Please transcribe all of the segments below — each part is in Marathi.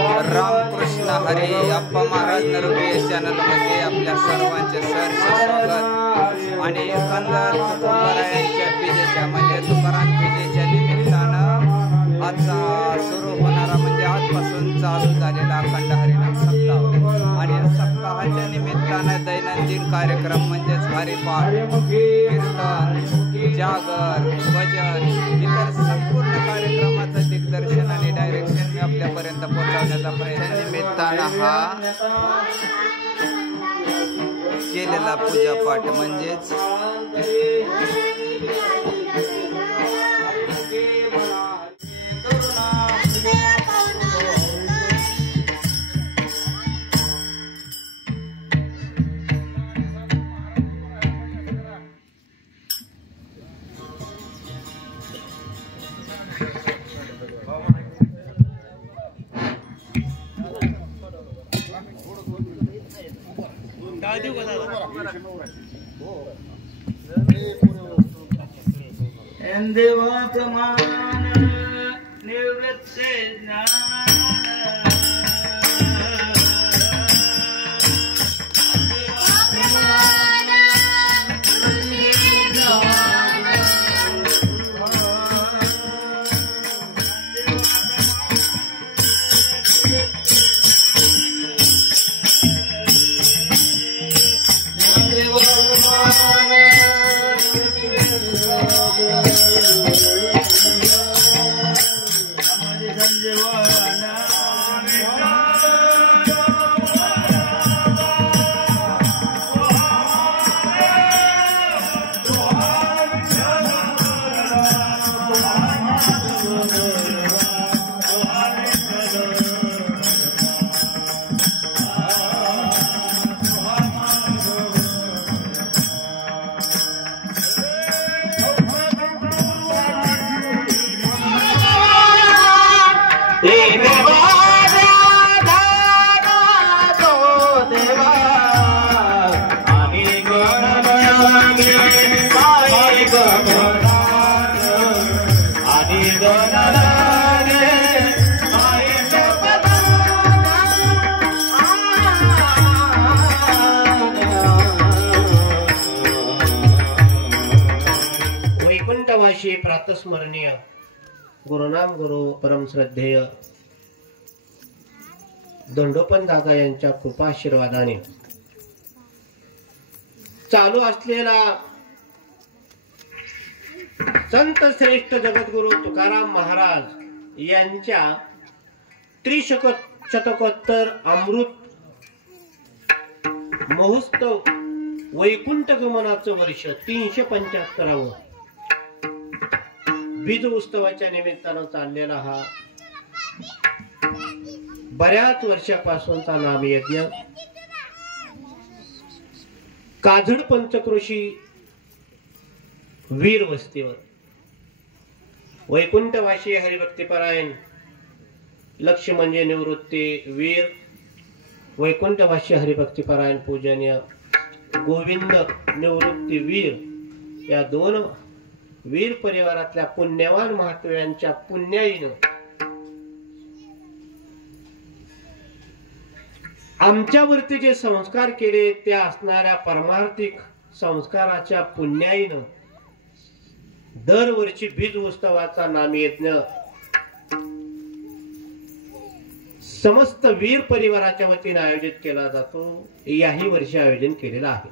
रामकृष्ण हरी अप्पा महाराज नरोबे चॅनलमध्ये आपल्या सर्वांचे सहर्ष स्वागत। आणि एकंदर तुकोबारायांच्या विजेच्या म्हणजे तुकाराम विजेच्या निमित्तानं आजचा सुरू होणारा म्हणजे आजपासून चालू झालेला अखंड हरिनाम सप्ताह आणि या सप्ताहाच्या निमित्तानं दैनंदिन कार्यक्रम म्हणजेच हरिपाठ, कीर्तन, जागर, भजन इतर संपूर्ण कार्यक्रमाचं दिग्दर्शन आणि डायरेक्शन मी आपल्यापर्यंत पोहोचवण्याचा प्रयत्न निमित्तानं हा केलेला पूजापाठ म्हणजेच देवा प्रमाण निवृत्ते ज्ञान वैकुंठवासी प्रातस्मरणीय गुरुनाम गुरु परम श्रद्धेय दंडोपंत दादा यांच्या कृपाशीर्वादाने चालू असलेला संत श्रेष्ठ जगद्गुरु तुकाराम महाराज यांच्या त्रिशतकोत्तर अमृत महोत्सव वैकुंठ गमनाचं वर्ष 375व बीज उत्सवाच्या निमित्तानं चाललेला हा बऱ्याच वर्षापासूनचा नामयज्ञ काजड पंचक्रोशी वीर वस्तीवर वैकुंठवासी हरिभक्तीपरायण लक्ष्य म्हणजे निवृत्ती वीर वैकुंठवासी हरिभक्तीपरायण पूजनीय गोविंद निवृत्ती वीर या दोन वीर परिवारातल्या पुण्यवान महात्म्यांच्या पुण्याईनं आमच्यावरती जे संस्कार केले त्या असणाऱ्या परमार्थिक संस्काराच्या पुण्याईनं दरवर्षी बीज उत्सवाचा नामयज्ञ समस्त वीर परिवाराच्या वतीने आयोजित केला जातो। याही वर्षी आयोजन केलेलं आहे।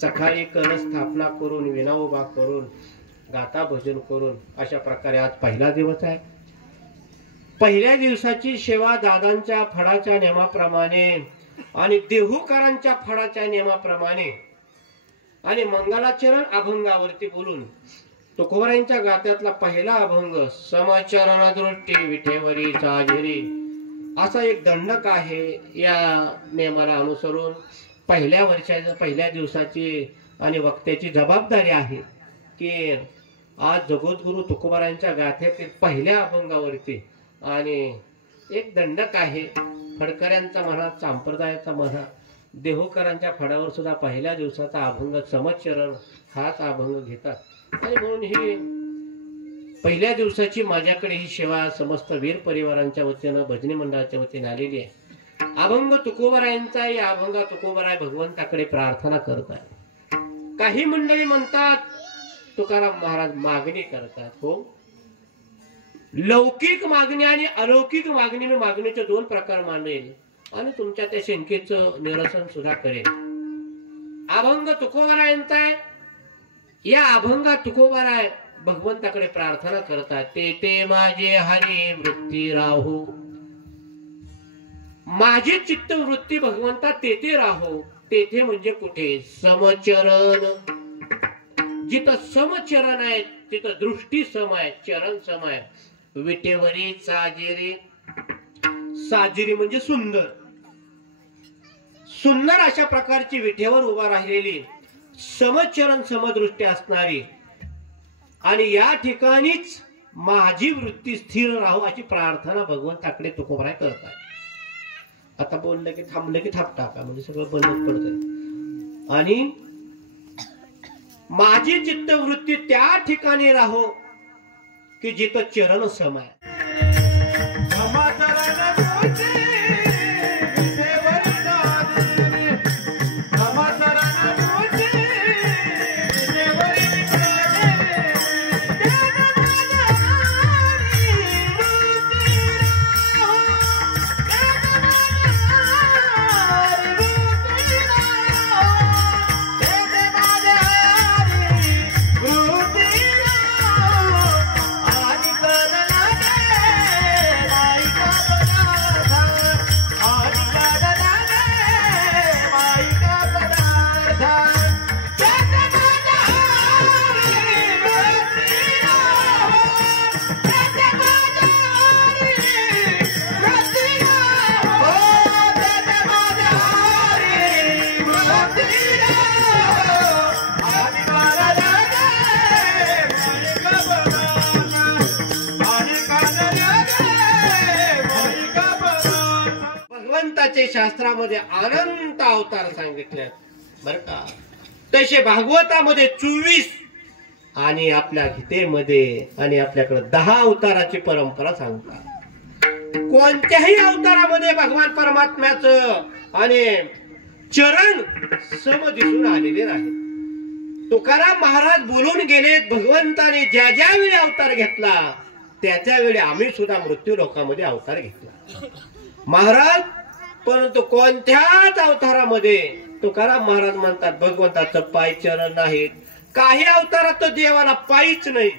सकाळी कलश स्थापना करून विना उभा करून गाथा भजन करून अशा प्रकारे आज पहिला दिवस आहे। पहिल्या दिवसाची सेवा दादांच्या फडाच्या नियमाप्रमाणे आणि देहूकरांच्या फडाच्या नियमाप्रमाणे आणि मंगलाचरण अभंगावरती बोलून तुकोबारायांच्या गात्यातला पहिला अभंग समचरण दृष्टी विठेवरी चाझरी असा एक दंडक आहे। या नियमाला अनुसरून पहिल्या दिवसाची आणि वक्त्याची जबाबदारी आहे की आज जगद्गुरु तुकोबारायांच्या गाथ्यातील पहिल्या अभंगावरती आणि एक दंडक आहे फडकऱ्यांचा म्हणा संप्रदायाचा म्हणा देहूकरांच्या फडावर सुद्धा पहिल्या दिवसाचा अभंग समचरण हाच अभंग घेतात आणि म्हणून ही पहिल्या दिवसाची माझ्याकडे ही सेवा समस्त वीर परिवारांच्या वतीनं भजनी मंडळाच्या वतीने आलेली आहे. अभंग तुकोबरायांचा या अभंगा तुकोबराय भगवंताकडे प्रार्थना करत आहे. काही मंडळी म्हणतात तुकाराम महाराज मागणी करतात. हो, लौकिक मागणी आणि अलौकिक मागणी, मी मागणीचे दोन प्रकार मांडेल आणि तुमच्या त्या शंकेचं निरसन सुद्धा करेल. अभंग तुकोबरायांचा आहे. या अभंगा तुकोबराय भगवंताकडे प्रार्थना करतात. ते माझे हरी वृत्ती राहो, माझी चित्तवृत्ती भगवंता तेथे राहो. तेथे म्हणजे कुठे? समचरण. जिथं समचरण आहे तिथं दृष्टी सम आहे, चरण सम आहे. विटेवरी साजिरी, साजिरी म्हणजे सुंदर, सुंदर अशा प्रकारची विटेवर उभा राहिलेली समचरण समदृष्टी असणारी आणि या ठिकाणीच माझी वृत्ती स्थिर राहो अशी प्रार्थना भगवंताकडे तुकोबराय करतात. आता बोललं की थांबलं की थाप टाका म्हणजे सगळं बंद पडतंय. आणि माझी चित्तवृत्ती त्या ठिकाणी राहो की जिथं चरण सम आहे. शास्त्रामध्ये अनंत अवतार सांगितले बर का. तसे भागवतामध्ये 24 आणि आपल्या गीतेमध्ये आणि आपल्याकडे 10 अवताराची परंपरा सांगतात. कोणत्याही अवतारामध्ये भगवान परमात्म्याचं आणि चरण सम दिसून आलेले नाही. तुकाराम महाराज बोलून गेलेत, भगवंताने ज्या ज्या वेळी अवतार घेतला त्या वेळी आम्ही सुद्धा मृत्यू लोकामध्ये अवतार घेतला महाराज. परंतु कोणत्याच अवतारामध्ये तुकाराम महाराज म्हणतात भगवंताचं पाय चरण नाहीत. काही अवतारात तर देवाला पायच नाही,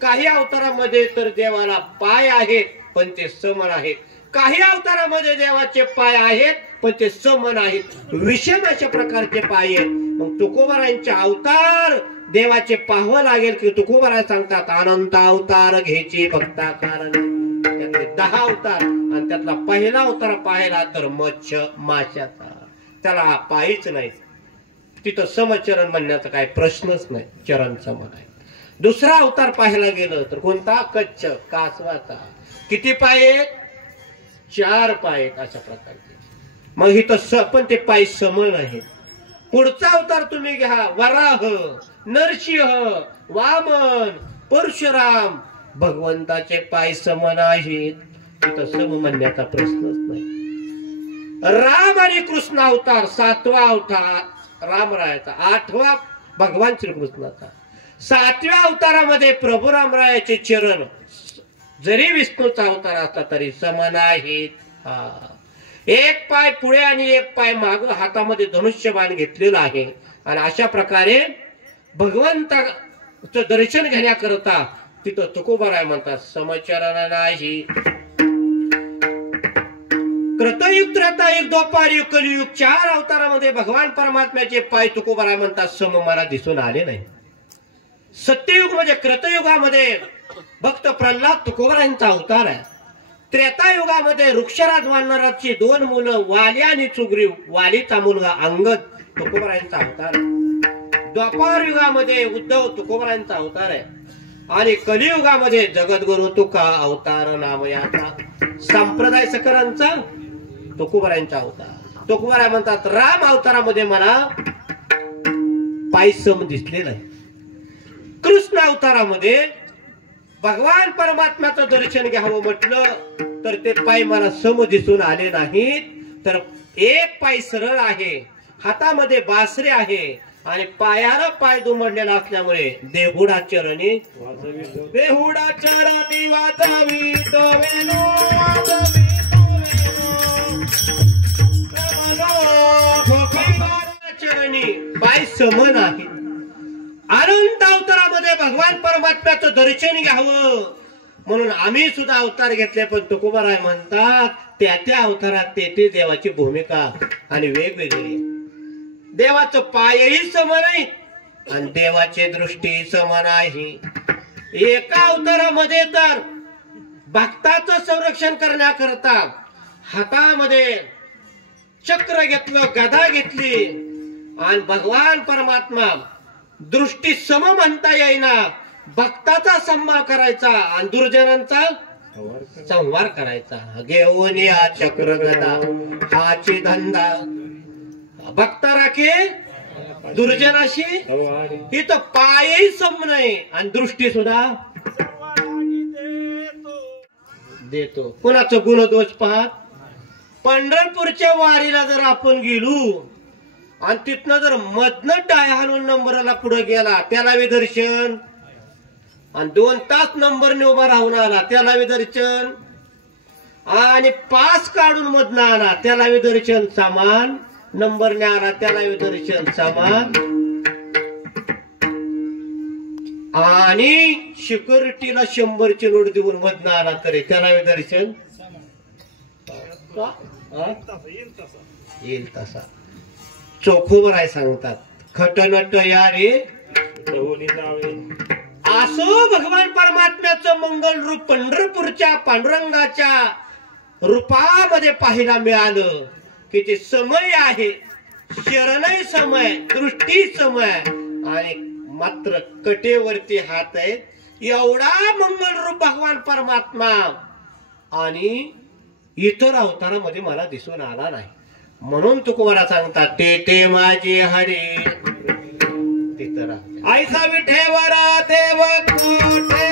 काही अवतारामध्ये तर देवाला पाय आहेत पण ते समान आहेत, काही अवतारामध्ये देवाचे पाय आहेत पण ते समान आहेत, विषम अशा प्रकारचे पाय आहेत. मग तुकोबरायांचे अवतार देवाचे पाहावं लागेल की तुकोबराय सांगतात अनंत अवतार घ्यायचे भक्ता कारण. 10 अवतार आणि त्यातला पहिला अवतार पाहिला तर मत्स्य माशाचा, त्याला पायच नाही. तिथं समचरण म्हणण्याचा काही प्रश्नच नाही, चरण समान आहे. दुसरा अवतार पाहायला गेलं तर कोणता? कच्छ कासवाचा. किती पाय आहेत? 4 पाय आहेत अशा प्रकारचे. मग इथं पण ते पाय समान आहेत. पुढचा अवतार तुम्ही घ्या वराह, नरसिंह, वामन, परशुराम. भगवंताचे पाय समान आहेत, तिथं सम म्हणण्याचा प्रश्नच नाही. राम आणि कृष्ण अवतार 7वा अवतार रामरायाचा, 8वा भगवान श्रीकृष्णाचा. 7व्या अवतारामध्ये प्रभू रामरायाचे चरण जरी विष्णूचा अवतार असला तरी समान आहेत. एक पाय पुढे आणि एक पाय माग, हातामध्ये धनुष्यबाण घेतलेला आहे. आणि अशा प्रकारे भगवंताचं दर्शन घेण्याकरता तिथं तुकोबराय म्हणतात समचरण नाही. कृतयुग, त्रेतायुग, द्वापारयुग, कलियुग 4 अवतारामध्ये भगवान परमात्म्याचे पाय तुकोबराय म्हणतात सम मला दिसून आले नाही. सत्ययुग म्हणजे कृतयुगामध्ये भक्त प्रल्हाद तुकोबरायांचा अवतार आहे. त्रेतायुगामध्ये वृक्षराज वानराची 2 मुलं वाली आणि सुग्रीव, वालीचा मुलगा अंगद तुकोबरायांचा अवतार आहे. द्वापार युगामध्ये उद्धव तुकोबरायांचा अवतार आहे. आणि कलियुगामध्ये जगद्गुरु तुका अवतार नाम याचा संप्रदाय सकरांचा तुकोबरायांचा अवतार. तुकोबराय म्हणतात राम अवतारामध्ये मला पाय सम दिसले नाही. कृष्ण अवतारामध्ये भगवान परमात्म्याचं दर्शन घ्यावं म्हटलं तर ते पाय मला सम दिसून आले नाहीत. तर एक पाय सरळ आहे, हातामध्ये बासरी आहे आणि पायाला पाय दुमडलेला असल्यामुळे देहुडा चरणी देहुडा चरणी वाजवी वेणू चरणी पाय सम नाही. अनंत अवतारामध्ये भगवान परमात्म्याचं दर्शन घ्यावं म्हणून आम्ही सुद्धा अवतार घेतले. पण तुकोबाराय म्हणतात त्या त्या अवतारात ते देवाची भूमिका आणि वेगवेगळी. देवाचं पायही सम नाही आणि देवाची दृष्टी सम नाही. एका अवतारामध्ये तर भक्ताचं संरक्षण करण्याकरता हातामध्ये चक्र घेतलं, गदा घेतली आणि भगवान परमात्मा दृष्टी सम म्हणता येईना, भक्ताचा संभाळ करायचा आणि दुर्जनांचा संहार करायचा. घेऊन या चक्र गदा हाची धंदा भक्त राखे दुर्जनाशी. इथं पायही सम नाही आणि दृष्टी सुद्धा देतो. कुणाचं गुणदोष पाहत. पंढरपूरच्या वारीला जर आपण गेलो आणि तिथनं जर मधनं टाय हाणून नंबरला पुढे गेला त्याला बी दर्शन, आणि 2 तास नंबरने उभा राहून आला त्याला बी दर्शन, आणि पास काढून मधनं आला त्याला बी दर्शन सामान, नंबरने आला त्याला बी दर्शन सामान, आणि सिक्युरिटीला 100ची नोट देऊन मधनं आला तरी त्याला बी दर्शन येईल तसा. चोखोबराय सांगतात खटनट या रे असो. भगवान परमात्म्याचं मंगल रूप पंढरपूरच्या पांडुरंगाच्या रूपामध्ये पाहायला मिळालं की ते समय आहे, शरणही समय, दृष्टी समय आणि मात्र कटेवरती हात आहेत. एवढा मंगल रूप भगवान परमात्मा आणि इतर अवतारामध्ये मला दिसून आला नाही. म्हणून तुकोबारा सांगतात ते माझे हरे तिथं आईसा विठेवरा देव कुठे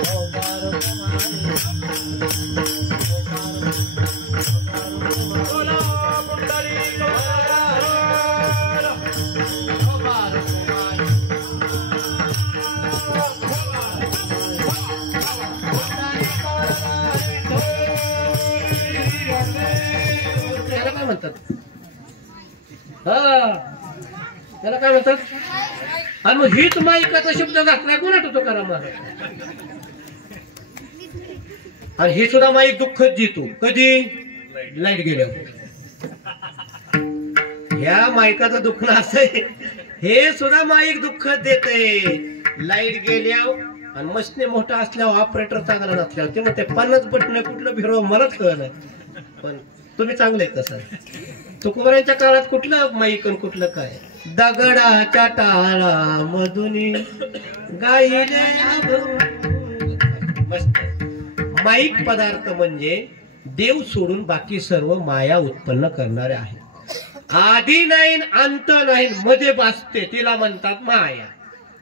Oh, म्हणतात? हा, त्याला काय म्हणतात? आणि मग हीच माईकाचा शब्द घातलाय कोणा तुकाराम महाराज. आणि हे सुद्धा माईक दुःखच देतो. कधी? लाईट गेल्यावर. ह्या माईकाचं दुःख असं आहे, हे सुद्धा माईक दुःखच देते लाईट गेल्यावर. आणि मशने मोठा असल्यावर ऑपरेटर चांगला नसल्यावर ते म्हणते 50 बटन कुठलं फिरव मलाच कळलं नाही. पण तुम्ही चांगले कसं तुकोबारांच्या काळात कुठलं माईक आणि कुठलं काय? दगडाच्या टाळा मधुनी गाईले मस्त. माईक पदार्थ म्हणजे देव सोडून बाकी सर्व माया उत्पन्न करणारे आहे. आधी नाही अंत नाही मध्ये बसते तिला म्हणतात माया.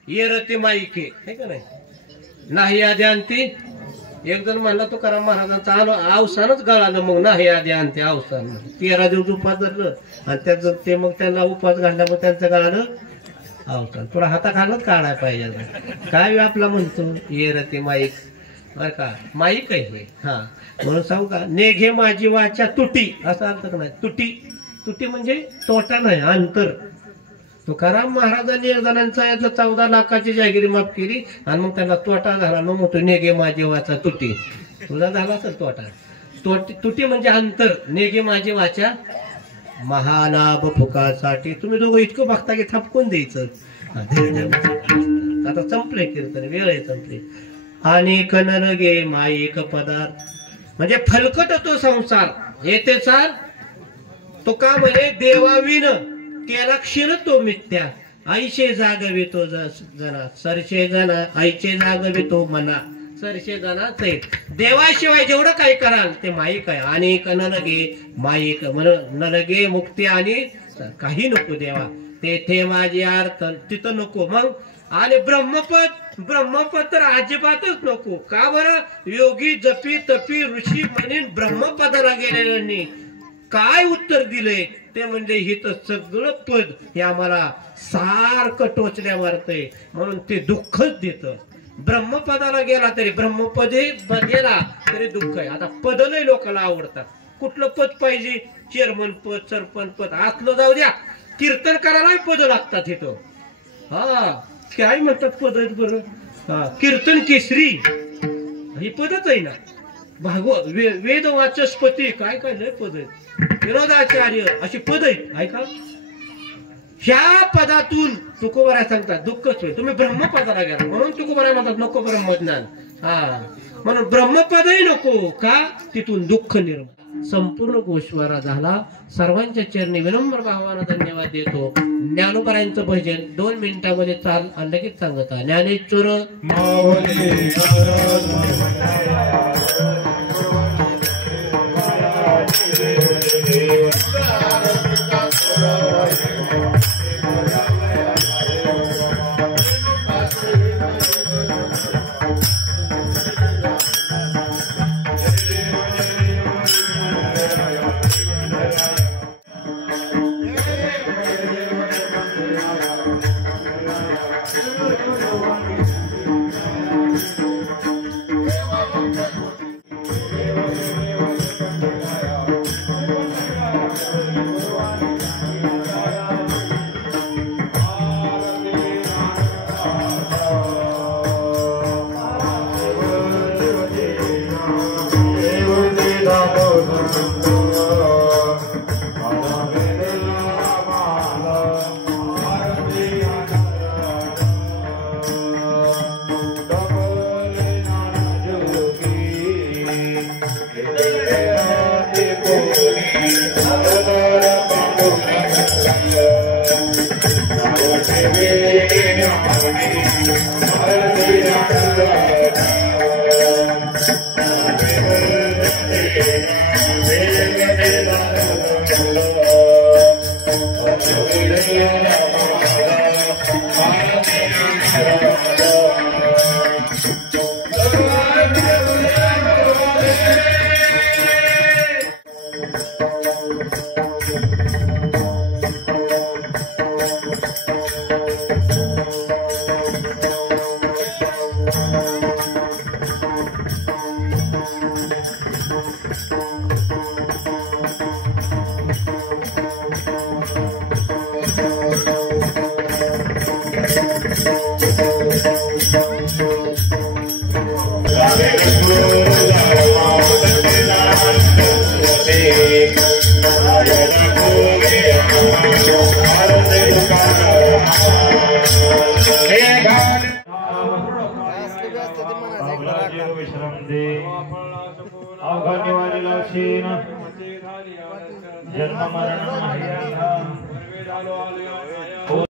येरती माईके हे का नाही आधी अंती. एक जण म्हणला तुकाराम महाराजांचा अवसानच गळालं. मग नाही आधी अंती अवसान 13 दिवस उपास धरलं आणि त्याचं ते मग त्यांना उपास घालला. मग त्यांचं गळालं अवसान. थोडा हाताखालच काढायला पाहिजे. काय आपला म्हणतो येरती माईक बर का? माईक आहे हे. हा म्हणून सांगू का? नेघे माझी वाचा तुटी असा अर्थ नाही. तुटी म्हणजे तोटा नाही, अंतर. तुकाराम महाराजांनी एक जणांचा याचं 14 लाखाची जागिरी माफ केली आणि मग त्यांना तोटा झाला. न म्हणतो नेघे माझी वाचा तुटी. तुला झाला असेल तोटा. तुटी म्हणजे अंतर. नेघे माझी वाचा महालाभ फुकासाठी. तुम्ही दोघं इतकं बघता की थापकून द्यायचं. आता संपले कीर्तन, वेळ आहे संपली. आणि कनन गे माईक पदार्थ म्हणजे फलकट तो संसार येते चाल. तो का म्हणे देवाविन केला क्षीण तो मिथ्या. आईशे जागवे तो जना सरशे जना आईचे जागवे तो मना सरशे जना ते. देवाशिवाय जेवढं काही कराल ते माईक आहे. आणि नलगे माईक म्हण नलगे मुक्ती आणि काही नको देवा तेथे माझे अर्थ तिथं नको. मग आणि ब्रह्मपद तर अजिबातच नको. का बरं? योगी जपी तपी ऋषी म्हणून ब्रह्मपदाला गेलेल्यांनी काय उत्तर दिले ते म्हणजे हे तर सगळं पद हे आम्हाला सारखं टोचल्या मारतंय म्हणून ते दुःखच देतं. ब्रह्मपदाला गेला तरी ब्रह्मपदे गेला तरी दुःख आहे. आता पद लय लोकांना आवडतात. कुठलं पद पाहिजे? चेअरमन पद, सरपंच पद असलं जाऊ द्या. कीर्तन करायला पद लागतात इथं. हा काय म्हणतात पद आहेत बरं? हा कीर्तन केसरी ही पदच आहे ना. भागवत वेद वाचस्पती काय काय लय पद आहेत. विनोदाचार्य अशी पद आहेत ऐका. ह्या पदातून तुकोबाराय सांगतात दुःखच होईल. तुम्ही ब्रह्मपदाला गेला म्हणून तुकोबाराय म्हणतात नको ब्रह्मज्ञान. हा म्हणून ब्रह्मपदही नको का? तिथून दुःख निर्माण. संपूर्ण गोश्वारा झाला. सर्वांच्या चरणी विनम्र भावानं धन्यवाद देतो. ज्ञानोबारायांचं भजन 2 मिनिटांमध्ये चाल आणि लगेच सांगत आहे. ज्ञानेश्वर विश्राम दे अवघा निवारीला क्षीण जन्म मरण